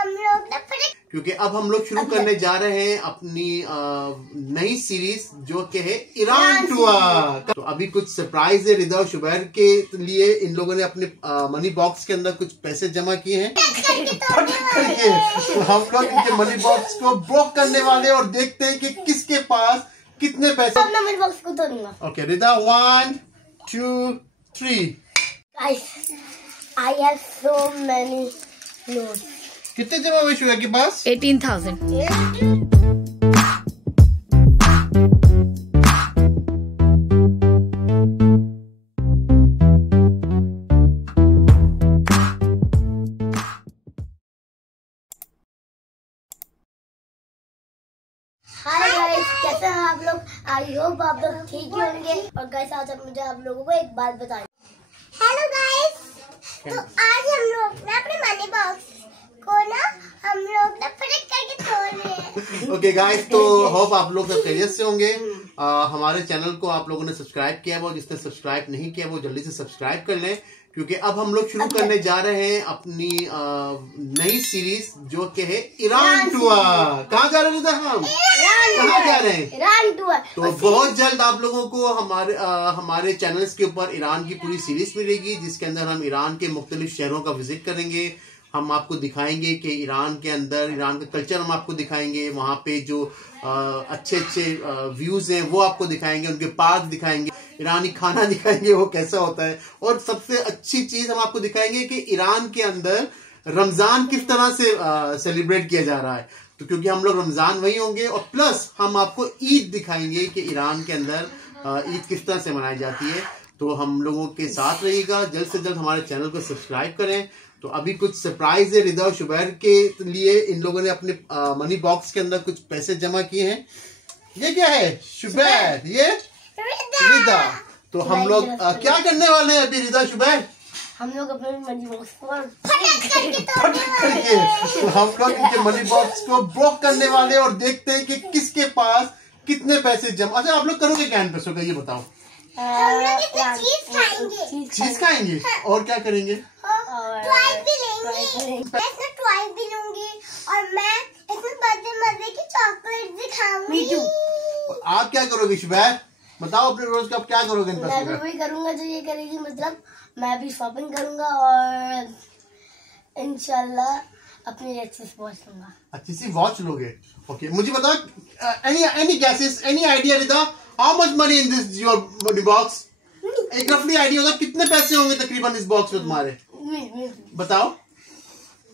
हम लोग क्योंकि अब हम लोग शुरू करने जा रहे हैं अपनी नई सीरीज जो कि है ईरान टूर। तो अभी कुछ सरप्राइज है रिदा और शुबैर के लिए। इन लोगों ने अपने मनी बॉक्स के अंदर कुछ पैसे जमा किए हैं करके। तो हम लोग इनके मनी बॉक्स को ब्रोक करने वाले और देखते हैं कि किसके पास कितने पैसे। मनी बॉक्स को तोड़ूंगा। Okay Rida 1 2 3। I have so many notes. कितने जमा हुए शुबैर के पास? 18,000। हाय गाइस, कैसे हैं आप लोग? आई होप आप लोग ठीक ही होंगे। और गाइस आज मुझे आप लोगों को एक बात बतानी। हेलो गाइस, तो आज हम लोग ना अपने मनी बॉक्स को ना हम लोग ना फटक करके तोड़ रहे हैं। ओके गाइस, तो होप आप लोग सब खैरियत से होंगे। हमारे चैनल को आप लोगों ने सब्सक्राइब किया है, वो जिसने सब्सक्राइब नहीं किया वो जल्दी से सब्सक्राइब कर लें, क्योंकि अब हम लोग शुरू करने जा रहे हैं अपनी नई सीरीज जो कि है ईरान टूर। कहाँ जा रहे हैं हम? कहाँ जा रहे हैं? Iran tour. तो बहुत जल्द आप लोगों को हमारे चैनल्स के ऊपर ईरान की पूरी सीरीज मिलेगी, जिसके अंदर हम ईरान के मुख्तलिफ शहरों का विजिट करेंगे। हम आपको दिखाएंगे कि ईरान के अंदर ईरान का कल्चर हम आपको दिखाएंगे, वहाँ पे जो अच्छे अच्छे व्यूज हैं वो आपको दिखाएंगे, उनके पार्क दिखाएंगे, ईरानी खाना दिखाएंगे वो कैसा होता है, और सबसे अच्छी चीज हम आपको दिखाएंगे कि ईरान के अंदर रमजान किस तरह से सेलिब्रेट किया जा रहा है। तो क्योंकि हम लोग रमजान वही होंगे, और प्लस हम आपको ईद दिखाएंगे कि ईरान के अंदर ईद किस तरह से मनाई जाती है। तो हम लोगों के साथ रहिएगा, जल्द से जल्द हमारे चैनल को सब्सक्राइब करें। तो अभी कुछ सरप्राइज है रिदा और शुबैर के लिए। इन लोगों ने अपने मनी बॉक्स के अंदर कुछ पैसे जमा किए हैं। ये क्या है शुबैर? ये रिदा। तो हम लोग क्या करने वाले हैं अभी रिदा शुबैर? हम लोग अपने मनी बॉक्स को तो हम लोग इनके मनी बॉक्स को ब्रोक करने वाले और देखते हैं कि किसके पास कितने पैसे जमा। अच्छा, आप लोग करोगे क्या इन पैसों का, ये बताओ। हम लोग चीज खाएंगे। चीज खाएंगे और क्या करेंगे? टॉय भी लेंगे। मैं इसमें टॉय भी लूंगी और मैं इसमें बर्थडे मजे की चॉकलेट भी खाऊंगी। आप क्या करोगे शुबैर? बताओ अपने रोज का आप क्या करोगे इन पैसों का? मैं भी करूंगा जो ये करेगी, मतलब मैं भी शॉपिंग करूंगा और इंशाल्लाह अपनी अच्छी सी वॉच लूंगा। अच्छी सी वॉच लोगे? ओके, मुझे बताओ any guesses, any idea Rida, how much money in this your money box? एक रफली आइडिया होगा कितने पैसे होंगे तकरीबन इस बॉक्स में तुम्हारे? बताओ।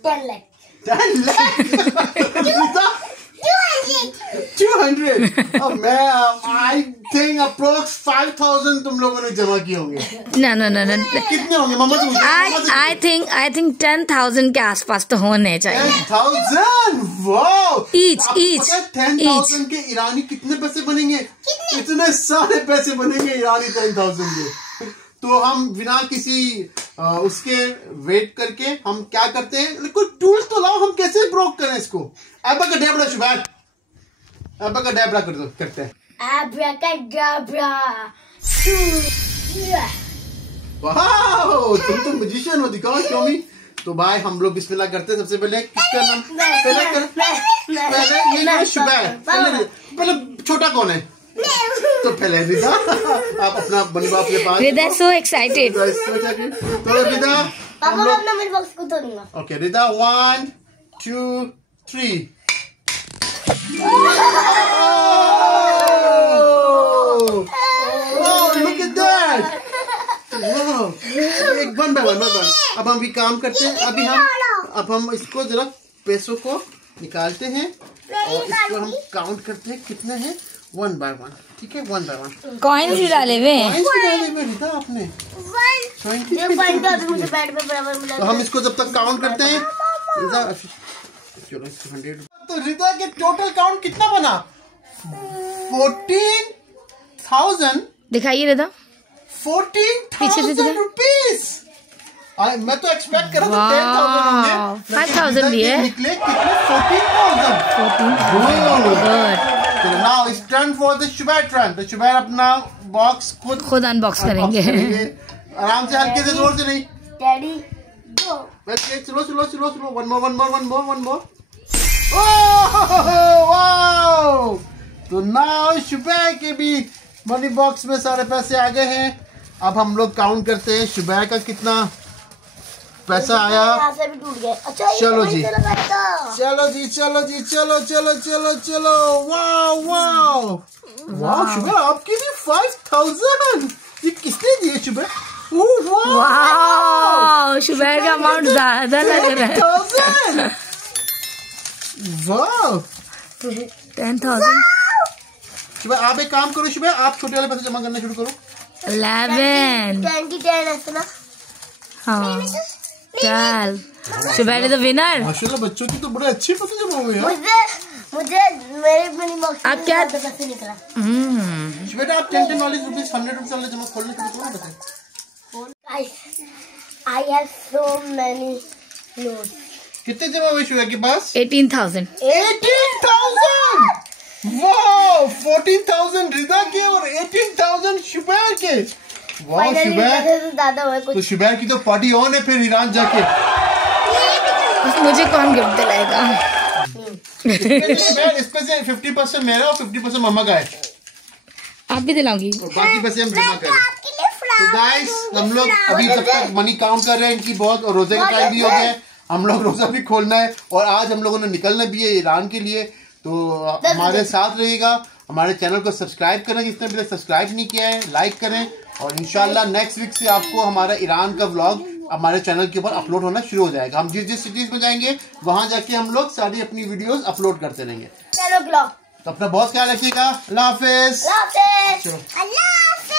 10 लाख। 10 लाख? 200। अब मैं आई थिंक अप्रोक्स 5,000 तुम लोगों ने जमा किए होंगे। ना कितने होंगे मम्मा? आई थिंक 10,000 के आसपास तो होने चाहिए। 10,000? वाओ! Each 10,000 के ईरानी कितने पैसे बनेंगे? इतने सारे पैसे बनेंगे ईरानी 10,000 के। तो हम बिना किसी उसके वेट करके हम क्या करते हैं, कोई टूल तो लाओ, हम कैसे ब्रोक करें इसको? एब्राकैडाब्रा शुबैर, एब्राकैडाब्रा करते हैं। एब्राकैडाब्रा। वाह, तुम तो मैजिशियन हो, दिखाओ शो मी। तो भाई हम लोग बिस्मिल्लाह करते हैं। सबसे पहले किसका नाम? पहले ये शुबैर। पहले छोटा कौन है? तो पहले रिदा, आप अपना मनी बॉक्स के पास। रिदा सो एक्साइटेड। तो रिदा हम लोग अपना मनी बॉक्स को तोड़ूंगा। Okay Rida 1 2 3। Look at that! Wow! एक वन बाय वन। अब हम भी काम करते हैं। अब हम इसको जरा पैसों को निकालते हैं और इसको हम काउंट करते हैं कितने हैं, 1 बाय 1। ठीक है, 1 बाय 1। कॉइन्स भी डाले हुए हैं। रिदा आपने मुझे बेड पे बराबर मिला। तो हम इसको जब तक काउंट करते हैं रिदा, चलो 100। तो रिदा के टोटल काउंट कितना बना? 14,000। दिखाइए रिदा। 14,000 रुपीज। मैं तो एक्सपेक्ट कर रहा था 10,000 होंगे। 5,000 भी है। निकले कितने? 14,000। Now it's turn for the Shubair turn. तो शुबैर अपना बॉक्स खुद अनबॉक्स करेंगे। आराम से, हल्के से, जोर से नहीं। Daddy slow one more wow. तो नाउ शुबैर के भी मनी बॉक्स में सारे पैसे आ गए हैं। अब हम लोग काउंट करते हैं शुबैर का कितना पैसा आया। यहाँ से भी टूट गए। अच्छा चलो जी चलो वाओ वाओ वाओ शुबैर आपकी भी 5000। ये किसने दिए शुबैर? वाह शुबैर का अमाउंट ज्यादा लग रहा है। वाह 10,000 शुबैर आप एक काम करो शुबैर, आप छोटे वाले पैसे जमा करना शुरू करो। 11 10 ऐसा ना। हाँ 12 शुबैर इज द विनर। माशाल्लाह बच्चों की तो बड़े अच्छे पैसे जमा हुए यार। मुझे मेरे मनी बॉक्स आप क्या पैसे निकला। शुबैर आप 10 वाले रुपीस 100 रुपीस वाले जमा खोलने शुरू करो पैसे। I have so many notes. कितने जमा हुए शुबैर के पास? 18,000 वाह 14,000 रिदा के और 18,000 शुबैर के। वाह शुबैर ज्यादा हुआ कुछ। तो शुबैर की तो पार्टी ऑन है फिर ईरान जाके। मुझे कौन गिफ्ट दिलाएगा? शुबैर इस पे से 50% मेरा और 50% मम्मा का है। आप भी दिलाऊंगी। और बाकी पैसे हम जमा करें। तो गाइस हम लोग अभी तब तक मनी काउंट कर रहे हैं इनकी बहुत, और रोजे का टाइम भी हो गया है, हम लोग रोजा भी खोलना है और आज हम लोगों ने निकलना भी है ईरान के लिए। तो हमारे साथ रहिएगा, हमारे चैनल को सब्सक्राइब करें जिसने अभी तक सब्सक्राइब नहीं किया है, लाइक करें और इंशाल्लाह नेक्स्ट वीक से आपको हमारा ईरान का व्लॉग हमारे चैनल के ऊपर अपलोड होना शुरू हो जाएगा। हम जिस सिटीज में जाएंगे वहां जाके हम लोग सारी अपनी वीडियोस अपलोड करते रहेंगे। तो अपना बहुत ख्याल रखिएगा। अल्लाह हाफिज।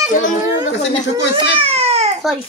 कैसे नहीं फेंको इससे। सॉरी।